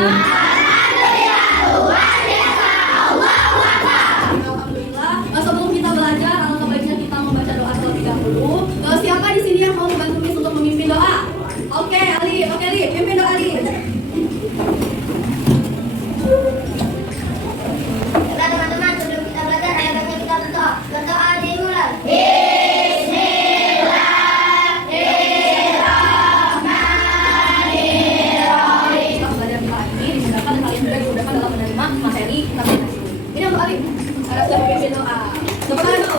Assalamualaikum. Alhamdulillah. Sebelum kita belajar, alangkah baiknya kita membaca doa terlebih dahulu. Siapa di sini yang mau membantu Miss untuk memimpin doa? Oke, Ali. Oke, Ali. Pimpin doa, Ali. Oke teman-teman, sebelum kita belajar, ayo baca kita berdoa. Berdoa dimulai. Kita belajar doa ini dimudahkan dan kalian juga dimudahkan dalam menerima materi kita belajar. Ini untuk Ali. Harap sudah memimpin doa. Tepuk tangan dulu.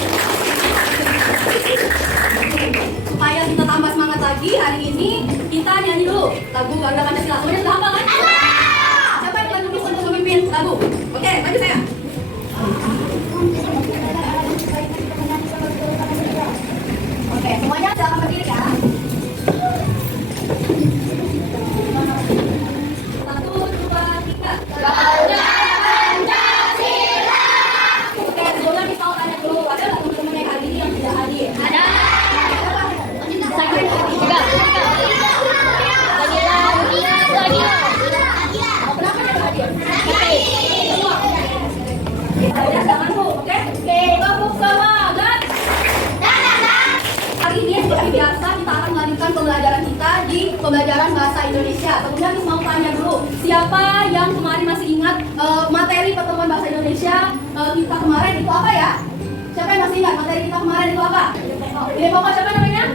Supaya kita tambah semangat lagi, hari ini kita nyanyi dulu lagu Garuda Pancasila. Semuanya sudah hafal kan? Siapa yang bantu Miss untuk memimpin lagu? Oke, maju saya. Oke, semuanya silakan berdiri ya. 1, 2, 3. Garuda Pancasila. Oke, sebelumnya kita mau tanya dulu, ada nggak teman-teman yang hari ini yang tidak hadir? Ada. Oh, kenapa tidak hadir? Semua. Ada tanganku, oke? Tepuk semangat. Hari ini seperti biasa kita akan melanjutkan pembelajaran kita di pembelajaran bahasa Indonesia. Kemudian Miss mau tanya dulu, siapa yang kemarin masih ingat materi pertemuan bahasa Indonesia kita kemarin itu apa ya? Siapa yang masih ingat materi kita kemarin itu apa? Ide pokok siapa namanya?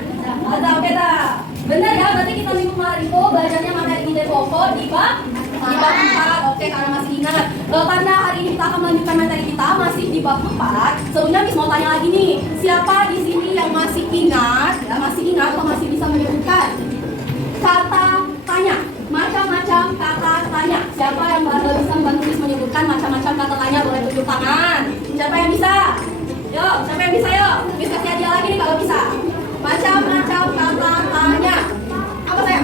Ada, oke dah. Benar ya, berarti kita minggu kemarin itu belajarnya materi ide pokok di bab 4. Oke, karena masih ingat. Karena hari ini kita akan melanjutkan materi kita masih di bab 4. Sebelumnya Miss mau tanya lagi nih, siapa di sini yang masih ingat, ya masih ingat atau masih bisa menyebutkan kata tanya? Macam-macam kata tanya. Siapa yang bisa membantu Miss menyebutkan macam-macam kata tanya? Boleh tunjuk tangan. Siapa yang bisa? Yuk, siapa yang bisa yuk? Miss kasih hadiah lagi nih kalau bisa. Macam-macam kata tanya. Apa saya?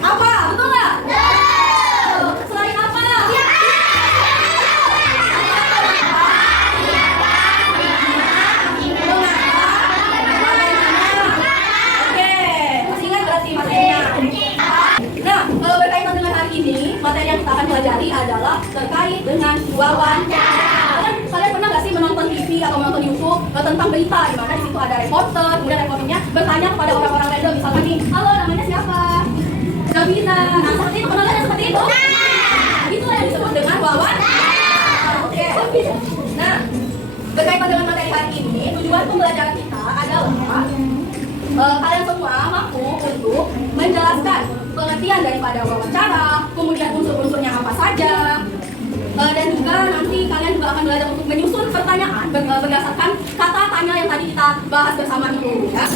Apa? Betul nggak? Selain apa? Oke, masih ingat berarti materinya? Nah, kalau berkaitan dengan hari ini, materi yang kita akan pelajari adalah terkait dengan wawancara. Kalian pernah nggak sih menonton TV atau menonton YouTube tentang berita di mana di situ ada reporter, kemudian reporternya bertanya kepada orang-orang random, misalkan nih, halo namanya siapa? Nabila. Nah, seperti itu, pernah lihat yang seperti itu? Itulah yang disebut dengan wawancara. Oke. Nah, berkaitan dengan materi hari ini, tujuan pembelajaran kita adalah kalian semua mampu untuk menjelaskan pengertian daripada wawancara, kemudian unsur-unsurnya apa saja, dan juga nanti kalian juga akan belajar untuk menyusun pertanyaan berdasarkan kata tanya yang tadi kita bahas bersama itu, ya.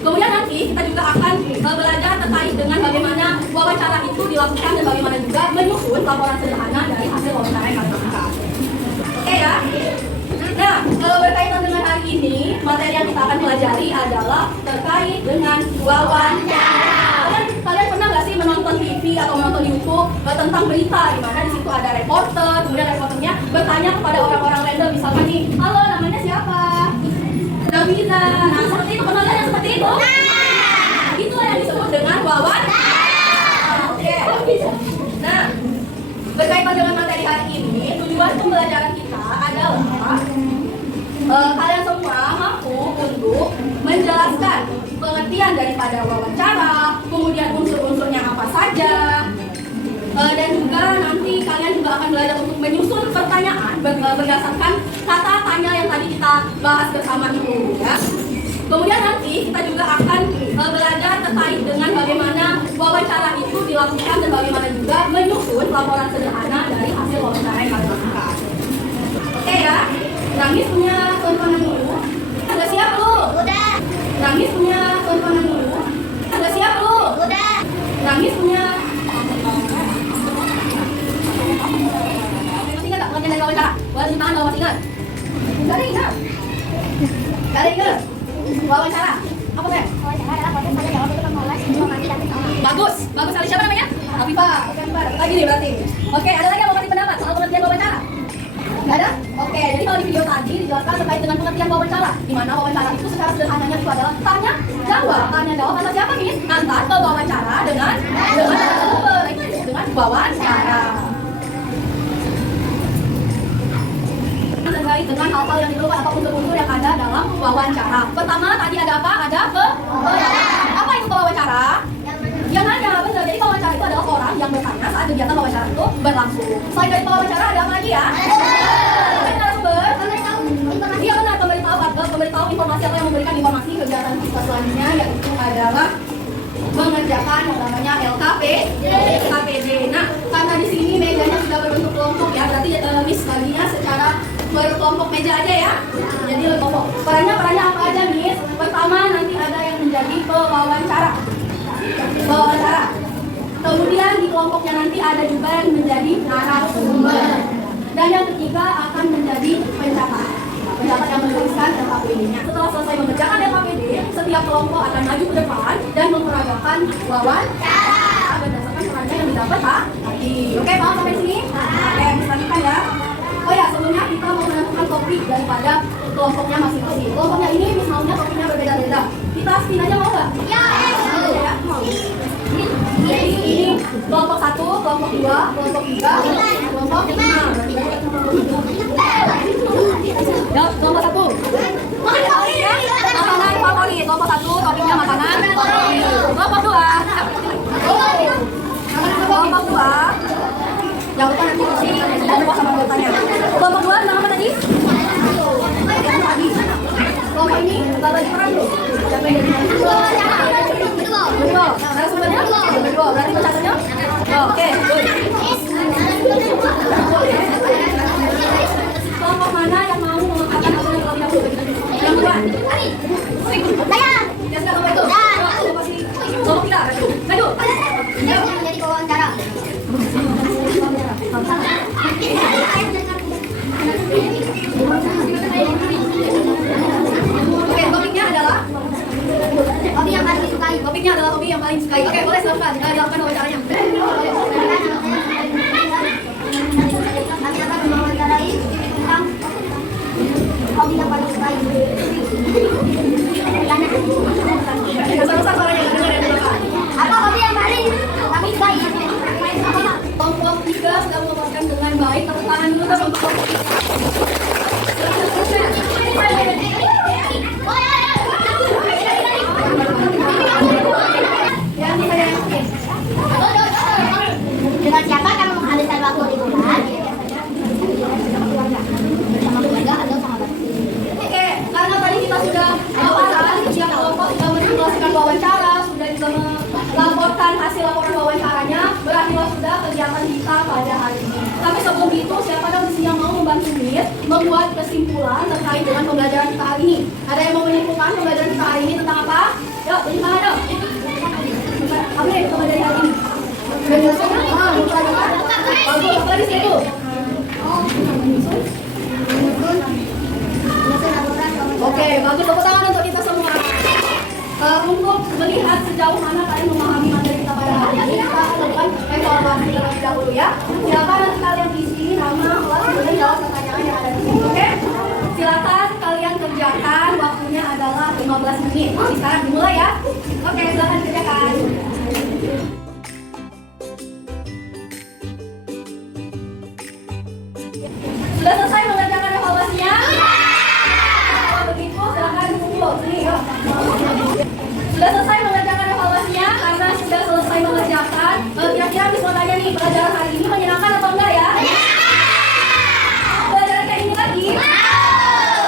Kemudian nanti kita juga akan belajar terkait dengan bagaimana wawancara itu dilakukan dan bagaimana juga menyusun laporan sederhana dari hasil wawancara yang kalian lakukan. Oke ya. Nah, berkaitan dengan hari ini, materi yang kita akan pelajari adalah terkait dengan wawancara. Kalian pernah nggak sih menonton TV atau menonton YouTube tentang berita di mana di situ ada reporter, kemudian reporternya bertanya kepada orang-orang random, misalkan nih, halo namanya siapa? Nabila. Nah, seperti itu, pernah lihat yang seperti itu? Itulah yang disebut dengan wawancara. Oke. Nah, berkaitan dengan materi hari ini, tujuan pembelajaran kita adalah kalian semua mampu untuk menjelaskan pengertian daripada wawancara, kemudian unsur-unsurnya apa saja, dan juga nanti kalian juga akan belajar untuk menyusun pertanyaan berdasarkan kata tanya yang tadi kita bahas bersama itu, ya. Kemudian nanti kita juga akan belajar terkait dengan bagaimana wawancara itu dilakukan dan bagaimana juga menyusun laporan sederhana dari hasil wawancara yang kalian lakukan. Oke ya, Nangis punya tontonan dulu. Udah siap lu? Udah. Nangis punya tontonan dulu. Udah siap lu? Udah. Nangis punya. Masih ingat nggak pengertian dari wawancara? Boleh tangan kalau masih ingat. Gak ada ingat. Gak ada ingat. Wawancara. Apa sih? Wawancara adalah proses tanya jawab untuk memulai informasi dan persoalan. Bagus. Bagus sekali. Siapa namanya? Afifah. Oke, Afifah. Lagi nih berarti. Oke, ada lagi yang mau kasih pendapat soal pengertian wawancara? Nggak ada? Oke, jadi kalau di video tadi dijelaskan terkait dengan pengertian wawancara, di mana wawancara itu secara sederhananya itu adalah tanya jawab antara siapa nih? Antar pewawancara dengan narasumber. Itu yang disebut dengan melakukan wawancara. Terkait dengan hal-hal yang diperlukan ataupun unsur yang ada dalam wawancara. Pertama tadi ada apa? Ada apa itu wawancara? Yang nanya, benar. Jadi wawancara itu adalah orang yang bertanya saat kegiatan wawancara itu berlangsung. Selain dari wawancara ada apa lagi ya? Narasumber. Iya benar, pemberitahu informasi atau yang memberikan informasi kegiatan kita selanjutnya, yaitu adalah mengerjakan yang namanya LKPD. Nah, karena di sini mejanya sudah berbentuk kelompok ya, berarti Miss baginya secara berkelompok meja aja ya. Jadi kelompok. Perannya apa aja Miss? Pertama nanti ada yang menjadi pewawancara. Kemudian di kelompoknya nanti ada juga yang menjadi narasumber. Dan yang ketiga akan menjadi pencatat yang menuliskan LKPD-nya. Setelah selesai mengerjakan LKPD, setiap kelompok akan maju ke depan dan memperagakan wawancara berdasarkan perannya yang didapat tadi. Oke, paham sampai sini? Oke, dilanjutkan ya. Oh ya, sebelumnya kita mau menentukan topik daripada kelompoknya masing-masing. Kelompoknya ini misalnya topiknya berbeda-beda. Kita spin aja mau nggak? Ya. Jadi ini kelompok 1, kelompok 2, kelompok 3, kelompok 5. Ya, kelompok 1. Makanan favorit. Kelompok 1 topiknya makanan favorit. Kelompok 2. Kelompok 2. Jangan lupa nanti isi kelompok sama anggotanya. Kelompok 2 nama apa tadi? Kelompok ini nggak bagi peran loh. Siapa yang jadi berdua. Narasumbernya berdua. Berarti pencatatnya? Oke, good. Kelompok mana yang mau mengatakan apa yang terlebih dahulu? Yang kedua. Saya. Ya sudah kelompok itu. Kelompok kita. Maju. Dia menjadi wawancara. Oke, topiknya adalah Hobi yang paling disukai. topiknya adalah hobi yang paling disukai. Oke, boleh silakan dilakukan wawancaranya. Kami akan mewawancarai tentang hobi yang paling disukai. Besar-besar suaranya, nggak dengar ya, belakang. Apa hobi yang paling kami sukai? Kelompok 3 sudah melaporkan dengan baik. Tepuk tangan dulu dong untuk kelompok 3. Dengan siapa kamu menghabiskan waktu liburan? Bersama keluarga atau sahabat? Oke, karena tadi kita sudah melaporkan, setiap kelompok sudah mensimulasikan wawancara, sudah juga melaporkan hasil laporan wawancaranya, berakhirlah sudah kegiatan kita pada hari ini. Tapi sebelum itu, siapa dong di sini yang mau membantu Miss membuat kesimpulan terkait dengan pembelajaran kita hari ini? Ada yang mau menyimpulkan pembelajaran kita hari ini tentang apa? Yuk, tunjuk tangan dong. Apa nih pembelajaran hari ini? Bagus, apa lagi sih itu? Oke, bagus. Tepuk tangan untuk kita semua. Untuk melihat sejauh mana kalian memahami materi kita pada hari ini, kita akan lakukan evaluasi terlebih dahulu ya. Silakan nanti kalian isi nama, kelas, kemudian jawab pertanyaan yang ada di sini. Oke? Silakan kalian kerjakan. Waktunya adalah 15 menit. Sekarang dimulai ya. Oke, silakan kerjakan. Sudah selesai mengerjakan evaluasinya? Kalau begitu silakan kumpul. Sini, yuk. Sudah selesai mengerjakan evaluasinya? Karena sudah selesai mengerjakan, kira-kira bisa tanya nih, pelajaran hari ini menyenangkan atau enggak ya? Pelajaran kayak ini lagi?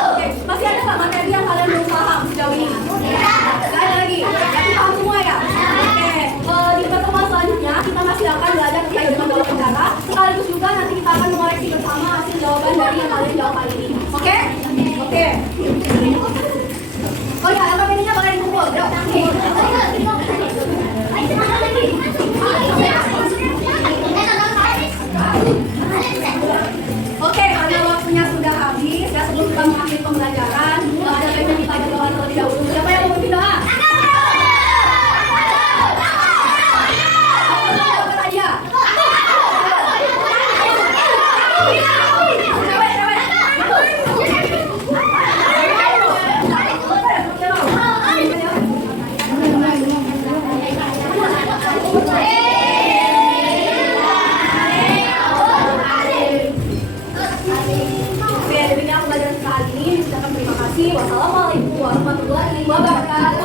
Oke, masih ada nggak materi yang kalian belum paham sejauh ini? Nggak ada lagi? Yakin paham semua ya? Oke, di pertemuan selanjutnya kita masih akan belajar terkait dengan wawancara. Sekaligus juga nanti kita akan mengoreksi bersama hasil jawaban dari yang kalian jawab hari ini. Oke? Oke. Oh ya, LKPD-nya boleh dikumpul. Yuk. Oke, karena waktunya sudah habis, ya sebelum kita mengakhiri pembelajaran, ada baiknya kita berdoa terlebih dahulu. Siapa yang mau berdoa? Wassalamualaikum warahmatullahi wabarakatuh.